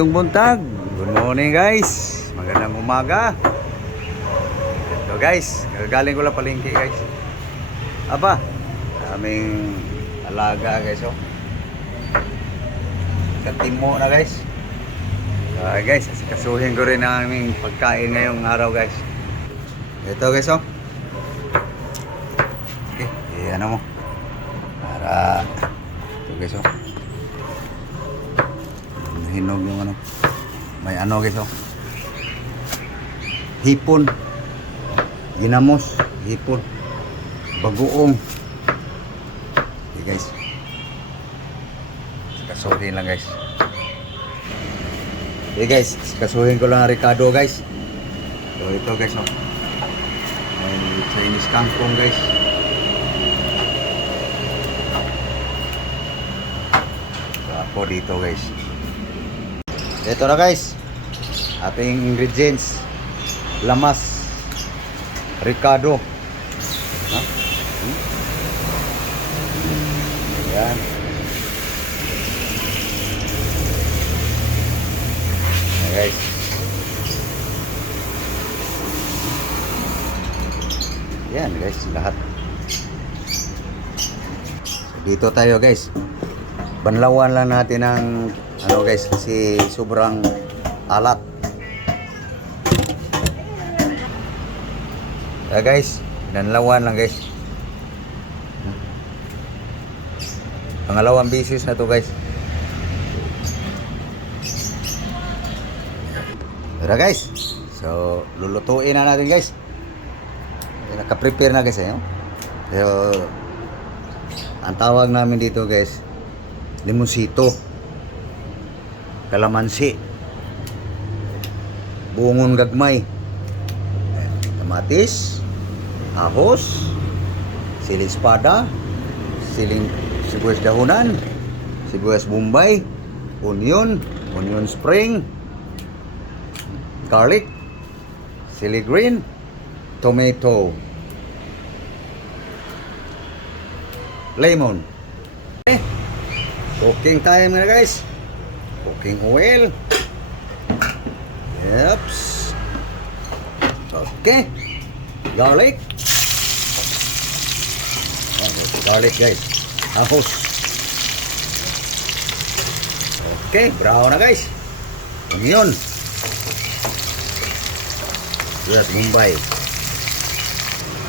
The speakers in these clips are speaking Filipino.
Yung buntag, good morning guys, magandang umaga. So guys, galing ko lang palengke guys. Aba, aming alaga guys oh. Katimo na guys. Guys, kasuhin ko rin ang aming pagkain ngayong araw guys. Ito guys oh. Okay, ano mo? Para ito guys oh. Hinog yung ano. May ano guys oh. Hipon. Ginamos, hipon. Bagoong. Okay guys. Kasuhin lang guys. Okay guys, kasuhin ko lang ang Ricardo guys. So ito guys oh. May Chinese kangkong guys. So ako dito guys. Ito na guys, ating ingredients. Lamas, Ricardo. Ha? Ayan. Ayan guys. Ayan guys, lahat. So, dito tayo guys. Banlawan lang natin ang ano guys, kasi sobrang alat. Guys, nanlawan lang guys. Pangalawang bisis na to guys. Tara guys. So, lulutuin na natin guys. Naka-prepare na guys eh. So, ang tawag namin dito guys, limonsito. Kalamansi, bungon gagmay, kamatis, ahos, siling espada, siling sibuyas dahunan, sibuyas bombay, onion spring, garlic, chili green, tomato, lemon. Cooking time na guys. Cooking oil. Yeps. Okay. Garlic. Garlic guys. Ahos. Okay, brown na guys. Onion. Yes, Mumbai.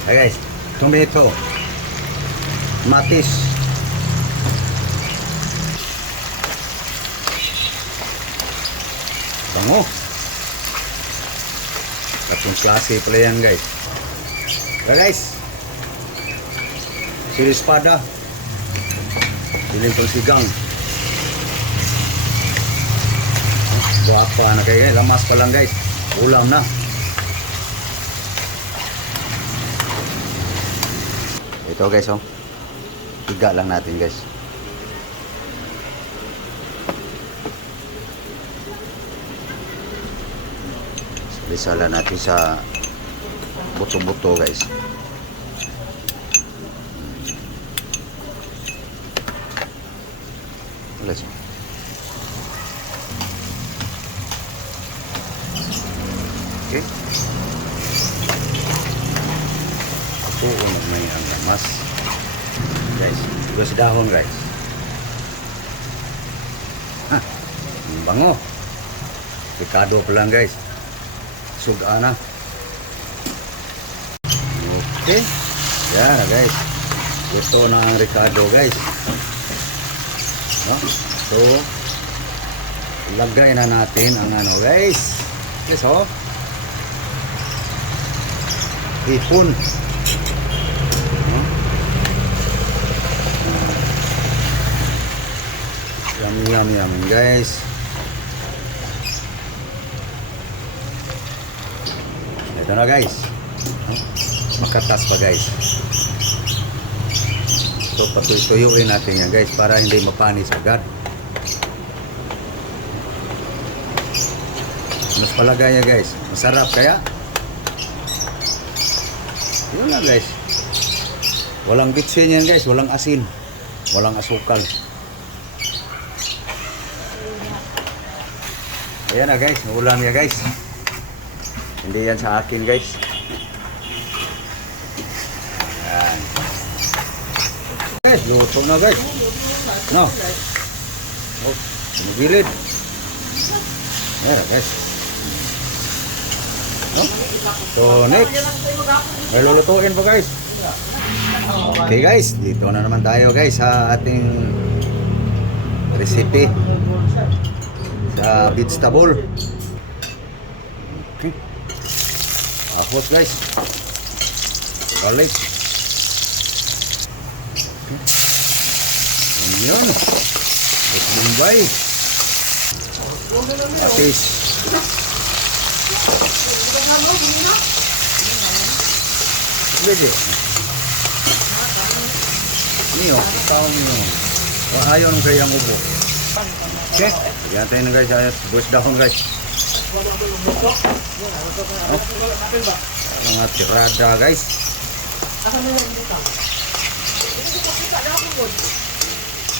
Okay guys. Tomato. Matis. Bango. Tatong klase pala yan guys. Okay guys. Sili espada. Siling sigang. Guwapa na kayo guys. Lamas pa lang guys. Ulam na. Ito guys oh. Tiga lang natin guys. Isala natin sa buto-buto guys. Let's go. Okay. Ako may ang lamas guys. Ito si dahon guys. Ha, ang bango. Ricardo pa lang guys. Suga na. Okay. Yan guys. Ito na ang Ricardo guys. No? So, lagay na natin ang ano guys. Yes oh. Ipon. No? Yummy guys. Ito na guys. Makatas pa guys. So patuloy-tuyuin natin yan guys para hindi mapanis agad. Mas palagay niya guys. Masarap kaya. Yun lang guys. Walang bitsin yan guys. Walang asin. Walang asukal. Ayan na guys, ulam ya guys. Hindi yan sa akin guys. Ayan. Guys, luto na guys. No. Oh, sumugilid. Ayan na guys. No? So next, ay lulutuin pa guys. Okay guys, dito na naman tayo guys sa ating recipe sa vegetable. Okay. Tapos guys, garlic. Okay. Ayan. Tapos bumbay. Patis. Pwede. Niyo, tao niyo. Ayaw nung kayang ubo. Okay, yan tayo na guys. Buwis dahon guys. Oh. Mga tirada guys.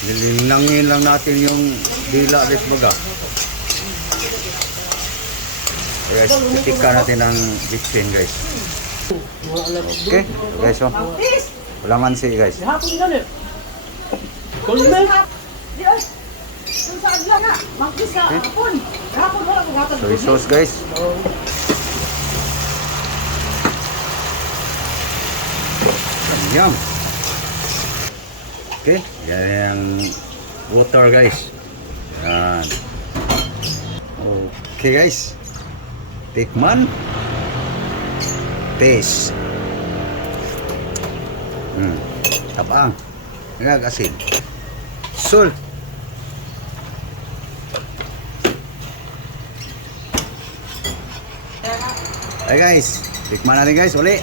Nililangin lang natin yung dila guys baga. Guys, titika natin ng bitchin guys. Okay, guys oh. Wala man si guys. Hapon gani. Kulmen. Kung saan lang na, magkisa hapon. Hapon wala kung hatag. Soy sauce guys. Yum. Okay, yan yung water guys. Yan. Okay guys. Tikman. Taste. Tapang. Nag-asin. Salt. Hey guys, tikman natin guys, uli.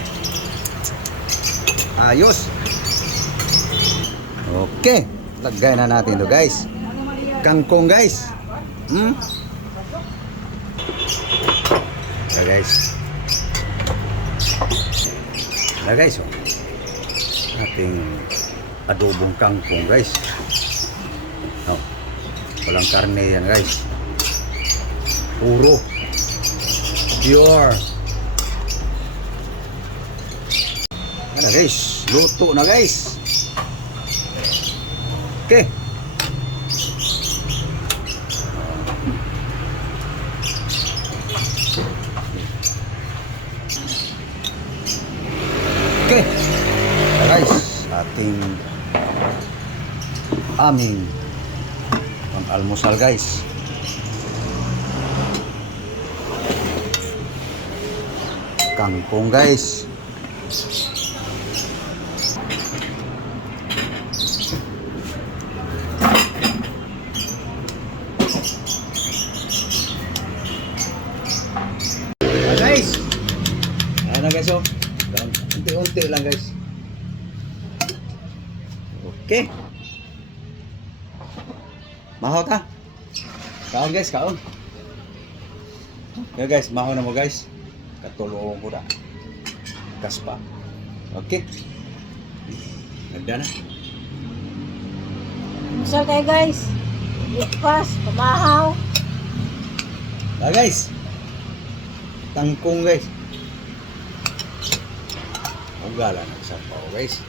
Ayos. Okay, lagay na natin to guys. Kangkong guys. Hey guys. Hey guys, oh. Ating adobong kangkong guys. Oh. Walang karne yan guys. Puro. Pure. Ano guys, luto na guys. Okay. Okay. Guys, ating aming pang-almusal guys. Kangkong guys. Guys. Ayan na guys oh. Unti-unti lang guys. Okay. Maho ka? Kaon guys, kaon. Okay guys, maho na mo guys. Katulong ko na. Kaspa. Okay. Ganda na. Masal kayo guys. Ikpas, pamahaw. Guys. Tangkong guys. Ugalan ang sapaw guys.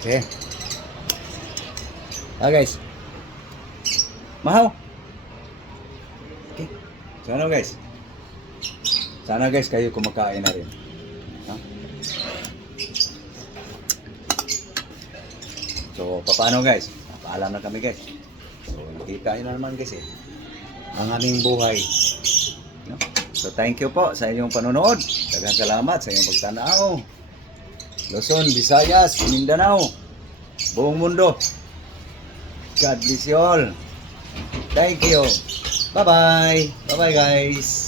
Okay. Guys. Mahaw. Okay. Sana guys. Sana guys kayo kumakain na rin. So, paano guys? Paalam na kami guys. So, nakita nyo na naman guys ang aming buhay. No? So, thank you po sa inyong panonood. Daghang salamat sa inyong pagtanaw. Luzon, Visayas, Mindanao, buong mundo. God bless you all. Thank you. Bye-bye. Bye-bye guys.